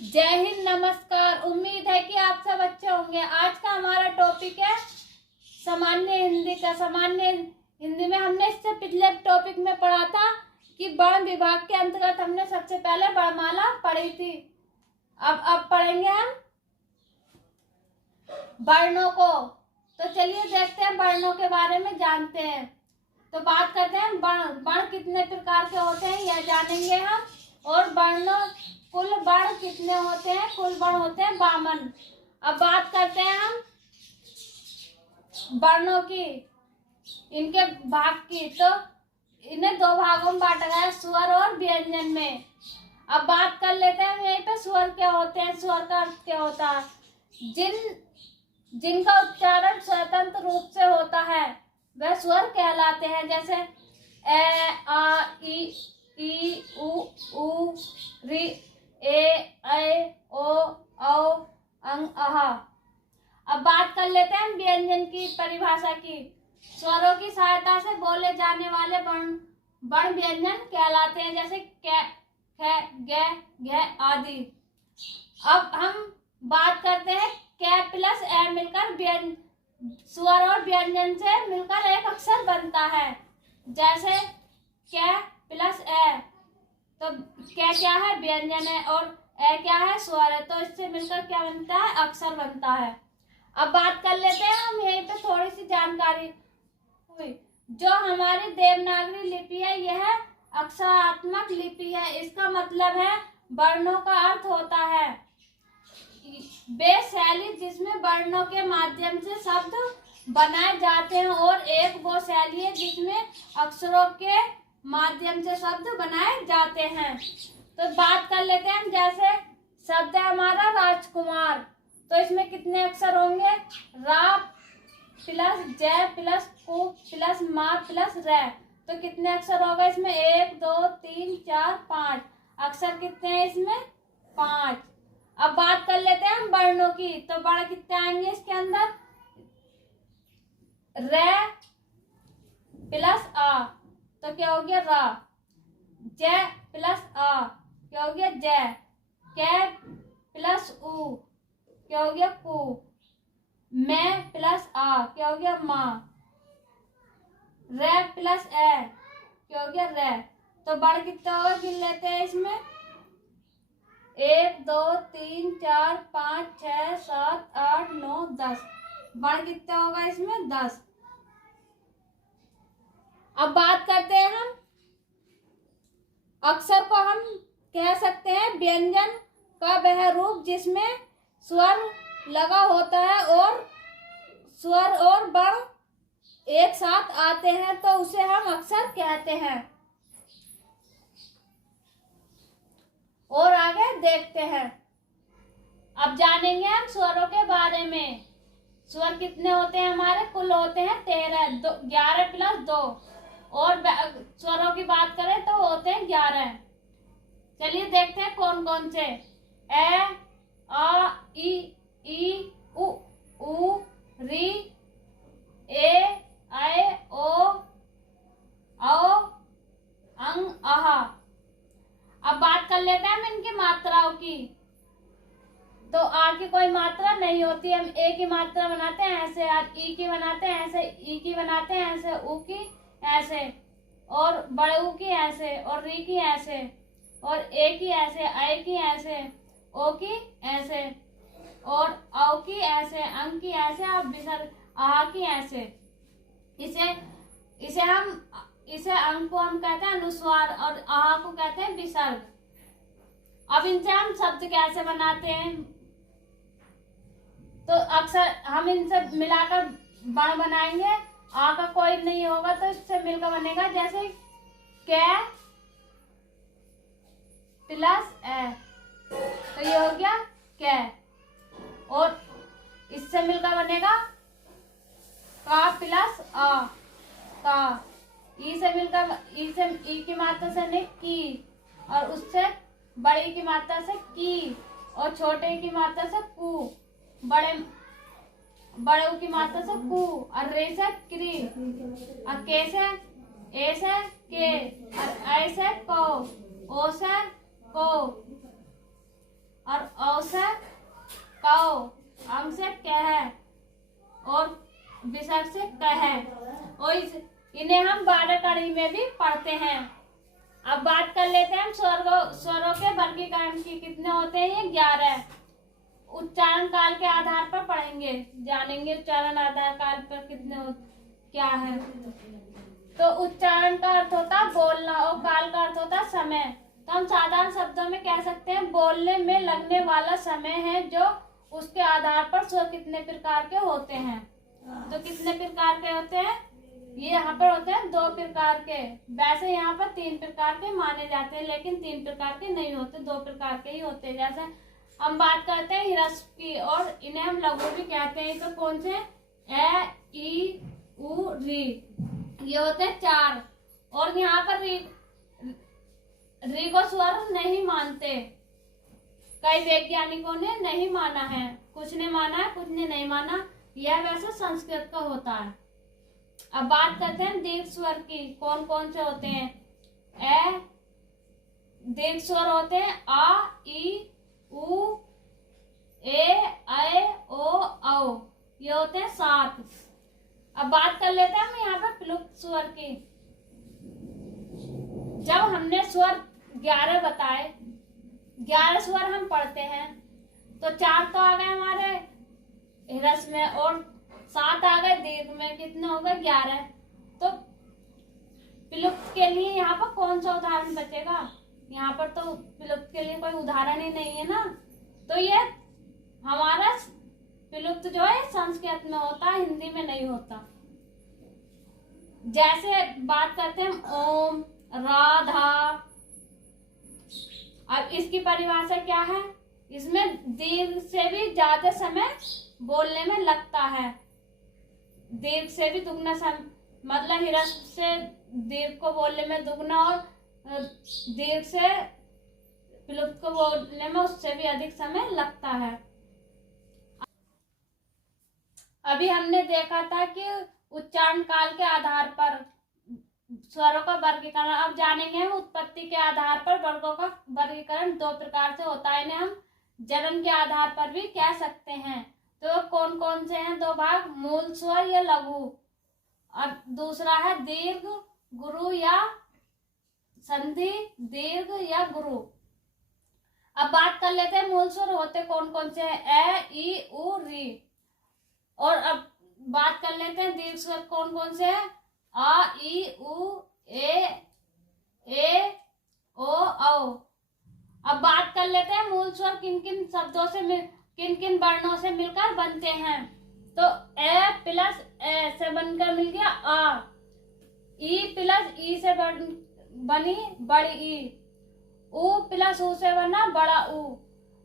जय हिंद, नमस्कार। उम्मीद है कि आप सब अच्छे होंगे। आज का हमारा टॉपिक है सामान्य हिंदी का। सामान्य हिंदी में हमने इससे पिछले टॉपिक में पढ़ा था कि वर्ण विभाग के अंतर्गत हमने सबसे पहले वर्णमाला पढ़ी थी। अब पढ़ेंगे हम वर्णों को। तो चलिए देखते हैं, वर्णों के बारे में जानते हैं। तो बात करते हैं वर्ण कितने प्रकार के होते हैं यह जानेंगे हम। और कुल वर्ण कितने होते हैं? कुल वर्ण होते हैं 52। अब बात करते हैं हम वर्णों की, इनके भाग की। तो इन्हें दो भागों में बांटा गया है, स्वर और व्यंजन में। अब बात कर लेते हैं यहीं पे स्वर क्या होते हैं। स्वर का अर्थ क्या होता है? जिनका उच्चारण स्वतंत्र रूप से होता है वह स्वर कहलाते हैं। जैसे ए, आ, ई, उ, री, ए, ओ, औ, अंग, अहा। अब बात कर लेते हैं व्यंजन की परिभाषा की। स्वरों की सहायता से बोले जाने वाले वर्ण व्यंजन कहलाते हैं, जैसे क, ख, ग, घ आदि। अब हम बात करते हैं क प्लस ए मिलकर स्वर और व्यंजन से मिलकर एक अक्षर बनता है। जैसे क प्लस ए, तो क्या है? व्यंजन है, और ए क्या है? स्वर है। तो इससे मिलकर क्या बनता है? अक्षर बनता है। अब बात कर लेते हैं हम यहीं पे थोड़ी सी जानकारी हुई। जो हमारी देवनागरी लिपि है यह अक्षरात्मक लिपि है। इसका मतलब है वर्णों का अर्थ होता है वे शैली जिसमें वर्णों के माध्यम से शब्द बनाए जाते हैं, और एक वो शैली है जिसमें अक्षरों के माध्यम से शब्द बनाए जाते हैं। तो बात कर लेते हैं हम, जैसे शब्द है हमारा राजकुमार। तो इसमें कितने अक्षर होंगे? रा प्लस जय प्लस कु प्लस मा प्लस रे। तो कितने अक्षर होगा इसमें? 1 2 3 4 5 अक्षर कितने हैं इसमें? 5। अब बात कर लेते हैं हम वर्णों की। तो वर्ण कितने आएंगे इसके अंदर? रे प्लस आ, तो क्या हो गया? रा। जय प्लस आ, क्या हो गया? जय। कै प्लस उ, क्या हो गया? कु। मैं प्लस आ, क्या हो गया? माँ। रे प्लस ए, क्या हो गया? रे। तो वर्ण कितना होगा गिन लेते हैं इसमें। 1 2 3 4 5 6 7 8 9 10। वर्ण कितना होगा इसमें? 10। अब बात करते हैं हम अक्षर को। हम कह सकते हैं व्यंजन का वह रूप जिसमें स्वर लगा होता है और स्वर और वर्ण एक साथ आते हैं, तो उसे हम अक्षर कहते हैं। और आगे देखते हैं। अब जानेंगे हम स्वरों के बारे में। स्वर कितने होते हैं हमारे? कुल होते हैं 13, 11 प्लस 2। और स्वरों की बात करें तो होते हैं 11। चलिए देखते हैं कौन कौन से। ए, आ, ई, उ, री, ए, ओ, औ, अंग, अहा। अब बात कर लेते हैं हम इनकी मात्राओं की। तो आ की कोई मात्रा नहीं होती। हम ए की मात्रा बनाते हैं ऐसे, और ई की बनाते हैं ऐसे, ई की बनाते हैं ऐसे, उ की ऐसे, और बड़े उ की ऐसे, और री की ऐसे, और ए की ऐसे, आई की ऐसे, ओ की ऐसे, और औ की ऐसे, अंग की ऐसे, और विसर्ग आहा की ऐसे। इसे अंग को हम कहते हैं अनुस्वार, और आहा को कहते हैं विसर्ग। अब इनसे हम शब्द कैसे बनाते हैं? तो अक्सर हम इनसे मिलाकर वर्ण बनाएंगे। आ का कोई नहीं होगा तो इससे मिलकर बनेगा, जैसे कै प्लस ए, तो ये हो गया कै। और इससे मिलकर बनेगा का प्लस आ, का। ई से मिलकर ई की मात्रा से नहीं की, और उससे बड़ी की मात्रा से की, और छोटे की मात्रा से कु, बड़े उ की मात्रा से कु, और रे से क्री, और के से ए से के, और ऐ से को, ओ से को, और में भी पढ़ते हैं। अब बात कर लेते हैं हम स्वरों के वर्गीकरण की। कितने होते हैं? ये 11। उच्चारण काल के आधार पर पढ़ेंगे, जानेंगे उच्चारण आधार काल पर क्या है। तो उच्चारण का अर्थ होता है बोलना और काल का अर्थ होता है समय। तो हम साधारण शब्दों में कह सकते हैं बोलने में लगने वाला समय है, जो उसके आधार पर स्वर कितने प्रकार के होते हैं। तो कितने प्रकार के होते हैं? ये यहाँ पर होते हैं 2 प्रकार के। वैसे यहाँ पर 3 प्रकार के माने जाते हैं, लेकिन 3 प्रकार के नहीं होते, 2 प्रकार के ही होते हैं। जैसे हम बात करते हैं ह्रस्व की, और इन्हें हम लघु भी कहते हैं। तो कौन से? ए, ई, उ, री, ये होते हैं 4। और यहाँ पर री को स्वर नहीं मानते। कई वैज्ञानिकों ने नहीं माना है, कुछ ने माना है, कुछ ने नहीं माना। यह वैसे संस्कृत का होता है। अब बात करते हैं दीर्घ स्वर की। कौन कौन से होते हैं? ए दीर्घ स्वर होते हैं आ, ई, उ, ए, ऐ, ओ, औ। ये होते हैं 7। अब बात कर लेते हैं हम यहाँ पे प्लुप्त स्वर की। जब हमने स्वर 11 बताए, 11 स्वर हम पढ़ते हैं, तो 4 तो आ गए हमारे ह्रस्व में और 7 आ गए दीर्घ में। कितने हो गए? 11। तो विलुप्त के लिए यहाँ पर कौन सा उदाहरण बचेगा? यहाँ पर तो विलुप्त के लिए कोई उदाहरण ही नहीं है ना। तो ये हमारा विलुप्त जो है संस्कृत में होता है, हिंदी में नहीं होता। जैसे बात करते हैं ओम, राधा। अब इसकी परिभाषा क्या है? इसमें दीर्घ से भी ज्यादा समय बोलने में लगता है। दीर्घ से भी दुगना समय, मतलब ह्रस्व से दीर्घ को बोलने में दुगना, और दीर्घ से विलुप्त को बोलने में उससे भी अधिक समय लगता है। अभी हमने देखा था कि उच्चारण काल के आधार पर स्वरों का वर्गीकरण। अब जानेंगे हम उत्पत्ति के आधार पर वर्गों का वर्गीकरण 2 प्रकार से होता है। इन्हें हम जन्म के आधार पर भी कह सकते हैं। तो कौन कौन से हैं 2 भाग? मूल स्वर या लघु, और दूसरा है दीर्घ, गुरु या संधि, दीर्घ या गुरु। अब बात कर लेते हैं मूल स्वर होते कौन कौन से हैं? ए, ई, उ, री। और अब बात कर लेते हैं दीर्घ स्वर कौन कौन से हैं? आ, ई, उ, ए, ओ, औ। अब बात कर लेते हैं मूल स्वर किन किन शब्दों से किन किन वर्णों से मिलकर बनते हैं। तो ए प्लस ए से बनकर मिल गया आ, ई प्लस ई से बनी बड़ी ई, उ प्लस उ से बना बड़ा उ,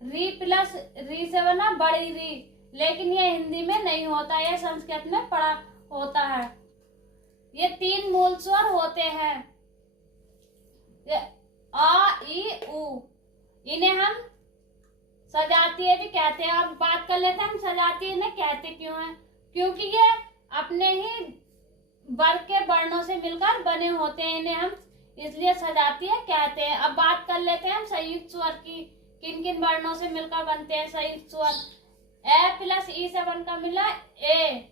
री प्लस री से बना बड़ी री। लेकिन ये हिंदी में नहीं होता, यह संस्कृत में पढ़ा होता है। ये 3 मूल स्वर होते हैं, ये आ, ई, उ। इन्हें हम सजातीय भी कहते हैं। अब बात कर लेते हैं हम सजातीय इन्हें कहते क्यों हैं? क्योंकि ये अपने ही वर्ग के वर्णों से मिलकर बने होते हैं, इन्हें हम इसलिए सजातीय कहते हैं। अब बात कर लेते हैं हम संयुक्त स्वर की। किन किन वर्णों से मिलकर बनते हैं संयुक्त स्वर? ए प्लस ई से बनकर मिला ए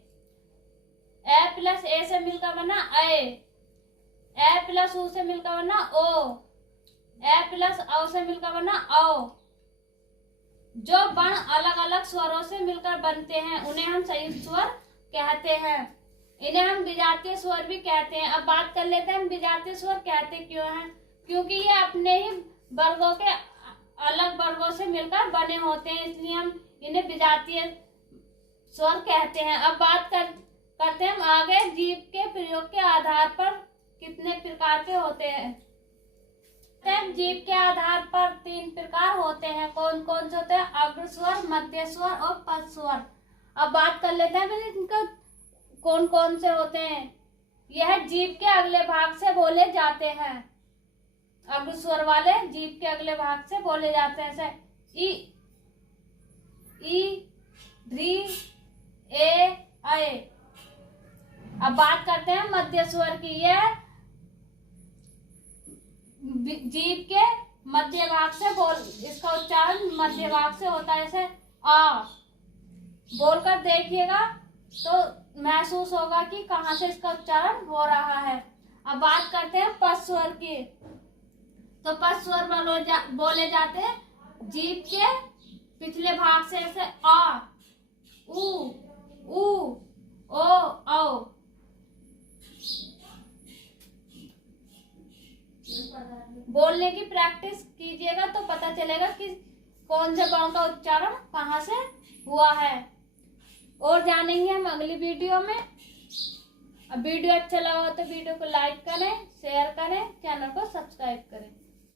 प्लस ए से मिलकर बना ए प्लस उ से मिलकर बना ओ, ए प्लस औ से मिलकर बना औ। जो वर्ण अलग अलग स्वरों से मिलकर बनते हैं उन्हें हम संयुक्त स्वर कहते हैं। इन्हें हम विजातीय स्वर भी कहते हैं। अब बात कर लेते हैं हम विजातीय स्वर कहते क्यों हैं? क्योंकि ये अपने ही वर्गों के अलग वर्गों से मिलकर बने होते हैं, इसलिए हम इन्हें विजातीय स्वर कहते हैं। अब बात करते हैं हम आगे जीभ के प्रयोग के आधार पर कितने प्रकार के होते हैं। जीभ के आधार पर 3 प्रकार होते हैं। कौन कौन से होते हैं? अग्र स्वर, मध्य स्वर और पद स्वर। अब बात कर लेते हैं इनका कौन कौन से होते हैं। यह जीभ के अगले भाग से बोले जाते हैं। अग्र स्वर वाले जीभ के अगले भाग से बोले जाते हैं, जैसे ई, री, ए, ऐ। अब बात करते हैं मध्य स्वर की। यह जीभ के मध्य भाग से इसका उच्चारण मध्य भाग से होता है, जैसे आ। बोलकर देखिएगा तो महसूस होगा कि कहाँ से इसका उच्चारण हो रहा है। अब बात करते हैं प स्वर की। तो प स्वर बोले जाते हैं जीभ के पिछले भाग से, ऐसे आ, उ, ओ, औ। बोलने की प्रैक्टिस कीजिएगा तो पता चलेगा कि कौन से बाणों का उच्चारण कहाँ से हुआ है। और जानेंगे हम अगली वीडियो में। अब वीडियो अच्छा लगा हो तो वीडियो को लाइक करें, शेयर करें, चैनल को सब्सक्राइब करें।